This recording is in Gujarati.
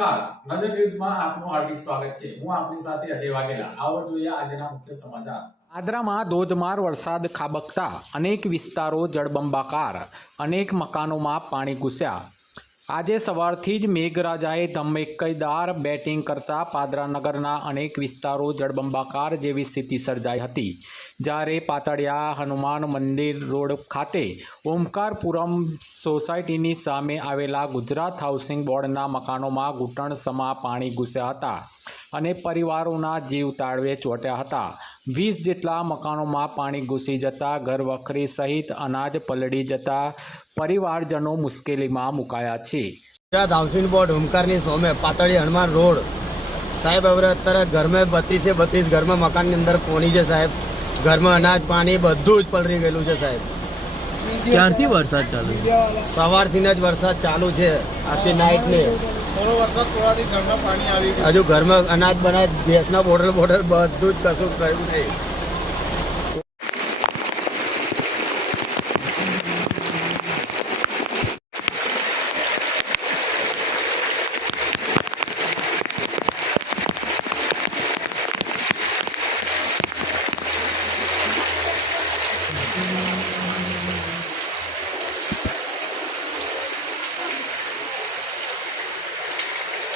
નમસ્કાર. નજર ન્યૂઝમાં આપનું હાર્દિક સ્વાગત છે. હું આપની સાથે અજય વાઘેલા આવો જોઈએ આજના મુખ્ય સમાચાર. આદરામાં ધોધમાર વરસાદ ખાબકતા. અનેક વિસ્તારો જળબંબાકાર. અનેક મકાનોમાં પાણી ઘૂસ્યા. આજે સવારથી જ મેઘરાજાએ ધમેકેદાર બેટિંગ કરતા પાદરા નગરના અનેક વિસ્તારો જળબંબાકાર જેવી સ્થિતિ સર્જાઈ હતી. જ્યારે પાતળિયા, હનુમાન મંદિર રોડ ખાતે ઓમકારપુરમ સોસાયટીની સામે આવેલા ગુજરાત હાઉસિંગ બોર્ડના મકાનોમાં ઘૂંટણસમા પાણી ઘૂસ્યા હતા અને પરિવારોના જીવ તાળવે ચોંટ્યા હતા. વીસ જેટલા મકાનોમાં પાણી ઘૂસી જતા ઘર વખરી સહિત અનાજ પલળી જતા પરિવારજનો મુશ્કેલીમાં મુકાયા છે. ગુજરાત હાઉસિંગ બોર્ડ ઓમકારની સોમે પાતળી હનુમાન રોડ. સાહેબ હવે અત્યારે ઘરમાં બત્રીસે બત્રીસ ઘરમાં મકાનની અંદર પોણી છે સાહેબ? ઘરમાં અનાજ પાણી બધું જ પલળી ગયેલું છે સાહેબ. ક્યારથી વરસાદ ચાલુ છે? સવારથી જ વરસાદ ચાલુ છે આખી નાઇટ ને હજુ ઘરમાં અનાજ બનાજ ગેસના બોટલ બોટલ બધું જ કશું કર્યું નહીં.